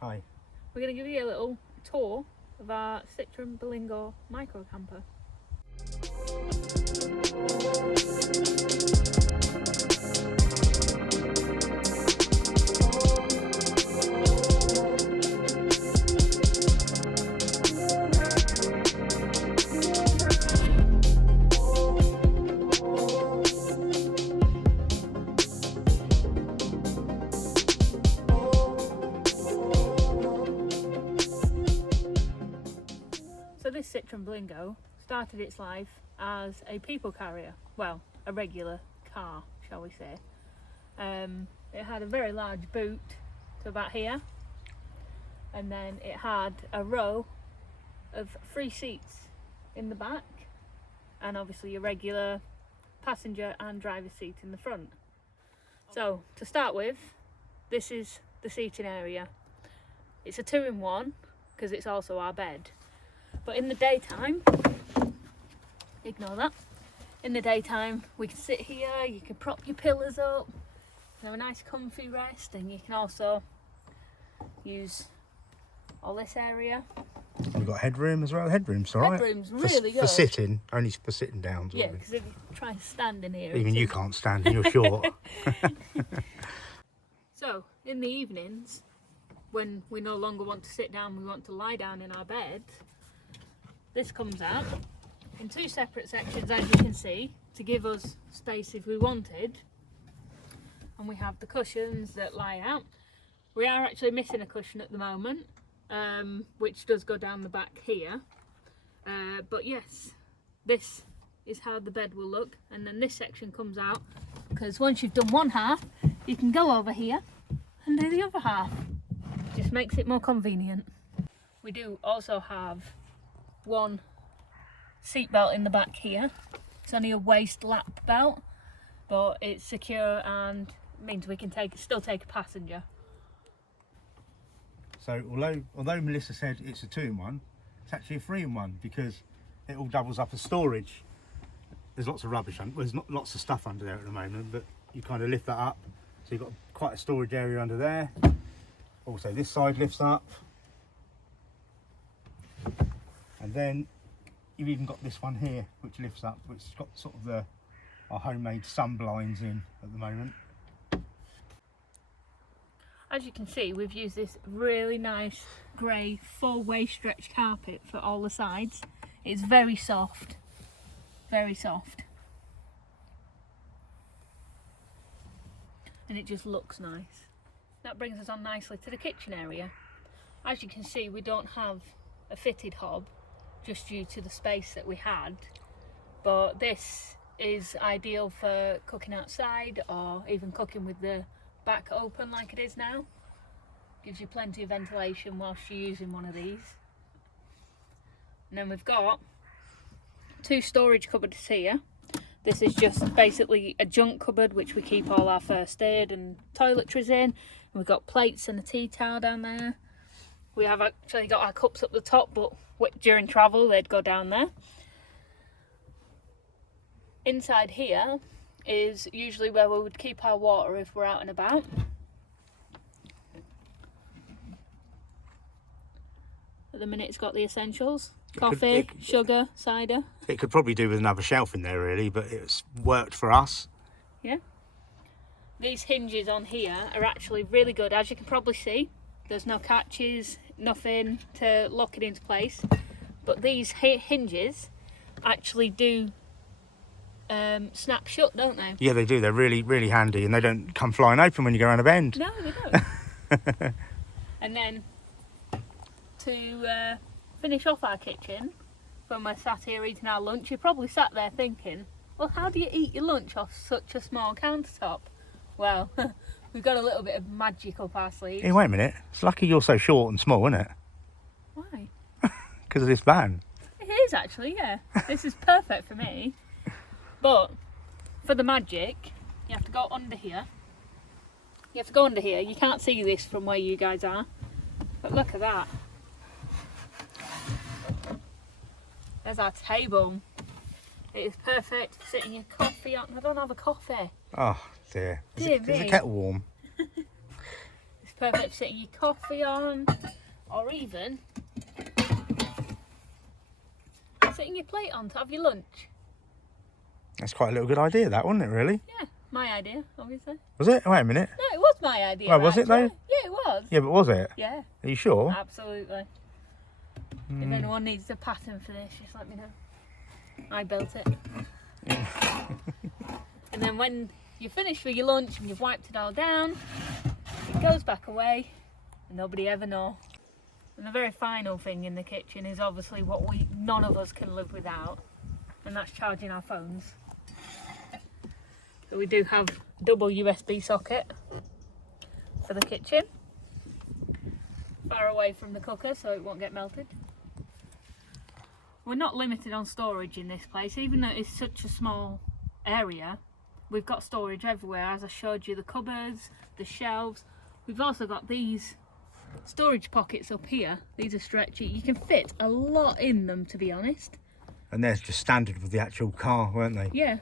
Hi. We're going to give you a little tour of our Citroen Berlingo micro camper. So this Citroen Berlingo started its life as a people carrier, well, a regular car, shall we say. It had a very large boot to about here, and then it had a row of 3 seats in the back, and obviously a regular passenger and driver seat in the front. So to start with, this is the seating area. It's a 2-in-1 because it's also our bed. But in the daytime, ignore that, in the daytime we can sit here, you can prop your pillows up, have a nice comfy rest, and you can also use all this area. We've got headroom as well. The headroom's alright. Headroom's really good. For sitting, only for sitting down. Yeah, because if you try and stand in here... Even you can't stand and you're short. So, in the evenings, when we no longer want to sit down, we want to lie down in our bed, this comes out in 2 separate sections, as you can see, to give us space if we wanted. And we have the cushions that lie out. We are actually missing a cushion at the moment, which does go down the back here. But yes, this is how the bed will look. And then this section comes out, because once you've done one half, you can go over here and do the other half. Just makes it more convenient. We do also have one seat belt in the back here. It's only a waist lap belt, but it's secure and means we can still take a passenger. So although Melissa said it's a 2-in-1, it's actually a 3-in-1 because it all doubles up as storage. There's lots of rubbish, there's not lots of stuff under there at the moment, but you kind of lift that up, so you've got quite a storage area under there. Also this side lifts up, and then you've even got this one here which lifts up, which has got sort of our homemade sun blinds in at the moment. As you can see, we've used this really nice grey 4-way stretch carpet for all the sides. It's very soft, very soft. And it just looks nice. That brings us on nicely to the kitchen area. As you can see, we don't have a fitted hob just due to the space that we had, but this is ideal for cooking outside or even cooking with the back open like it is now. Gives you plenty of ventilation whilst you're using one of these. And then we've got 2 storage cupboards here. This is just basically a junk cupboard which we keep all our first aid and toiletries in. And we've got plates and a tea towel down there. We have actually got our cups up the top, but during travel they'd go down there. Inside here is usually where we would keep our water if we're out and about. At the minute it's got the essentials: coffee, sugar, cider. It could probably do with another shelf in there really, but it's worked for us. Yeah. These hinges on here are actually really good. As you can probably see, there's no catches, nothing to lock it into place. But these hinges actually do snap shut, don't they? Yeah, they do. They're really, really handy, and they don't come flying open when you go around a bend. No, they don't. And then to finish off our kitchen, when we're sat here eating our lunch, you're probably sat there thinking, well, how do you eat your lunch off such a small countertop? Well, we've got a little bit of magic up our sleeves. Hey, wait a minute. It's lucky you're so short and small, isn't it? Why? Because of this van. It is actually, yeah. This is perfect for me. But for the magic, you have to go under here. You have to go under here. You can't see this from where you guys are. But look at that. There's our table. It is perfect for sitting your coffee on. I don't have a coffee. Oh dear. Is Dear the me. kettle warm? It's perfect for sitting your coffee on, or even sitting your plate on to have your lunch. That's quite a little good idea, that, wasn't it, really? Yeah, my idea, obviously. Was it? Wait a minute. No, it was my idea. Well, was it, though? Yeah, it was. Yeah, but was it? Yeah. Are you sure? Absolutely. If anyone needs a pattern for this, just let me know. I built it. And then when you're finished with your lunch and you've wiped it all down, it goes back away and nobody ever know. And the very final thing in the kitchen is obviously what none of us can live without, and that's charging our phones. So we do have a double USB socket for the kitchen, far away from the cooker so it won't get melted. We're not limited on storage in this place, even though it's such a small area. We've got storage everywhere, as I showed you, the cupboards, the shelves. We've also got these storage pockets up here. These are stretchy. You can fit a lot in them, to be honest. And there's just standard with the actual car, weren't they? Yeah.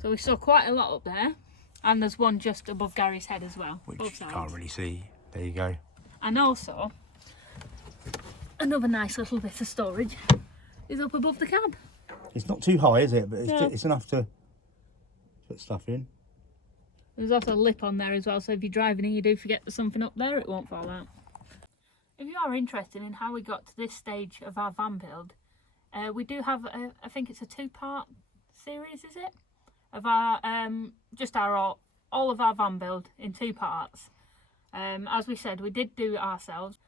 So we saw quite a lot up there. And there's one just above Gary's head as well. Which you can't really see. There you go. And also, another nice little bit of storage is up above the cab. It's not too high, is it? But it's, No. it's enough to put stuff in. There's also a lip on there as well, so if you're driving and you do forget there's something up there, it won't fall out. If you are interested in how we got to this stage of our van build, we do have, I think it's a 2-part series, is it? Of our, all of our van build in 2 parts. As we said, we did do it ourselves.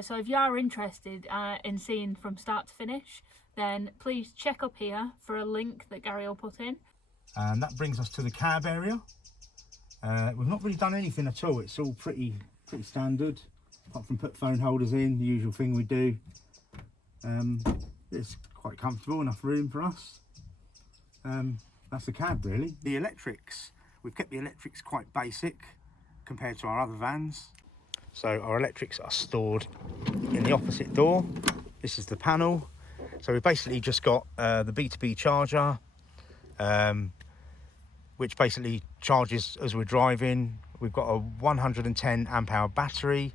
So if you are interested in seeing from start to finish, then please check up here for a link that Gary will put in. And that brings us to the cab area. We've not really done anything at all. It's all pretty standard, apart from put phone holders in, the usual thing we do. It's quite comfortable, enough room for us. That's the cab, really. The electrics, we've kept the electrics quite basic compared to our other vans. So our electrics are stored in the opposite door. This is the panel. So we've basically just got the B2B charger, which basically charges as we're driving. We've got a 110 amp hour battery,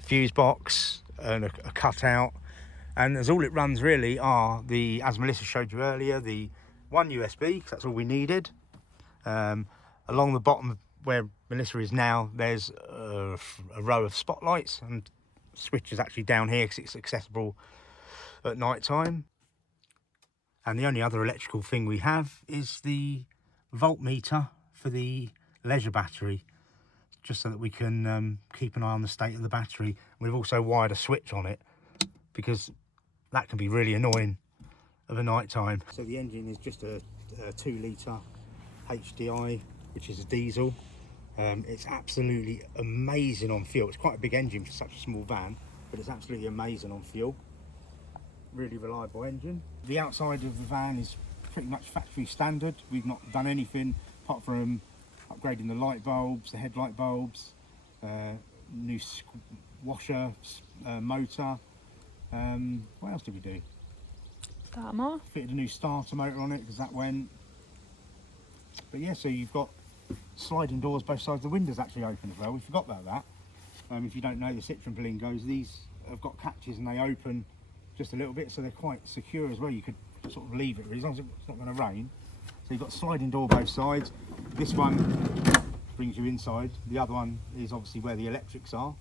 fuse box and a cutout. And as all it runs really are the, as Melissa showed you earlier, the one USB, because that's all we needed. Along the bottom where Melissa is now, there's a row of spotlights, and switch is actually down here because it's accessible at night time. And the only other electrical thing we have is the voltmeter for the leisure battery, just so that we can keep an eye on the state of the battery. We've also wired a switch on it because that can be really annoying of a night time. So the engine is just a 2-litre HDI, which is a diesel. It's absolutely amazing on fuel. It's quite a big engine for such a small van, but it's absolutely amazing on fuel. Really reliable engine. The outside of the van is pretty much factory standard. We've not done anything apart from upgrading the light bulbs, the headlight bulbs, new washer, motor. What else did we do? Start more. Fitted a new starter motor on it because that went. But yeah, so you've got sliding doors, both sides of the windows actually open as well. We forgot about that. If you don't know the Citroen Berlingos, these have got catches and they open just a little bit, so they're quite secure as well. You could sort of leave it really, as long as it's not going to rain. So you've got sliding door both sides. This one brings you inside. The other one is obviously where the electrics are.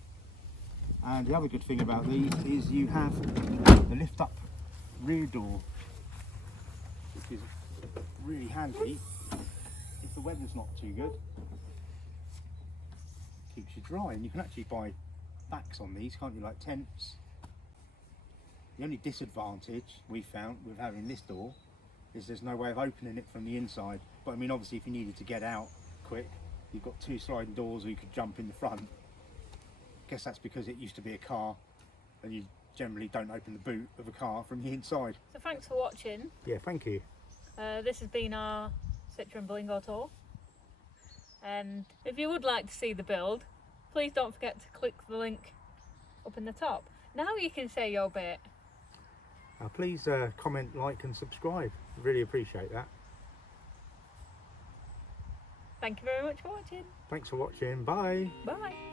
And the other good thing about these is you have the lift up rear door, which is really handy if the weather's not too good. Keeps you dry, and you can actually buy backs on these, can't you, like tents. The only disadvantage we found with having this door is there's no way of opening it from the inside. But I mean, obviously if you needed to get out quick, you've got 2 sliding doors or you could jump in the front. I guess that's because it used to be a car and you generally don't open the boot of a car from the inside. So thanks for watching. Yeah, thank you. This has been our Citroen Berlingo tour. And if you would like to see the build, please don't forget to click the link up in the top. Now you can say your bit. Please comment, like and subscribe. Really appreciate that. Thank you very much for watching. Thanks for watching. Bye. Bye.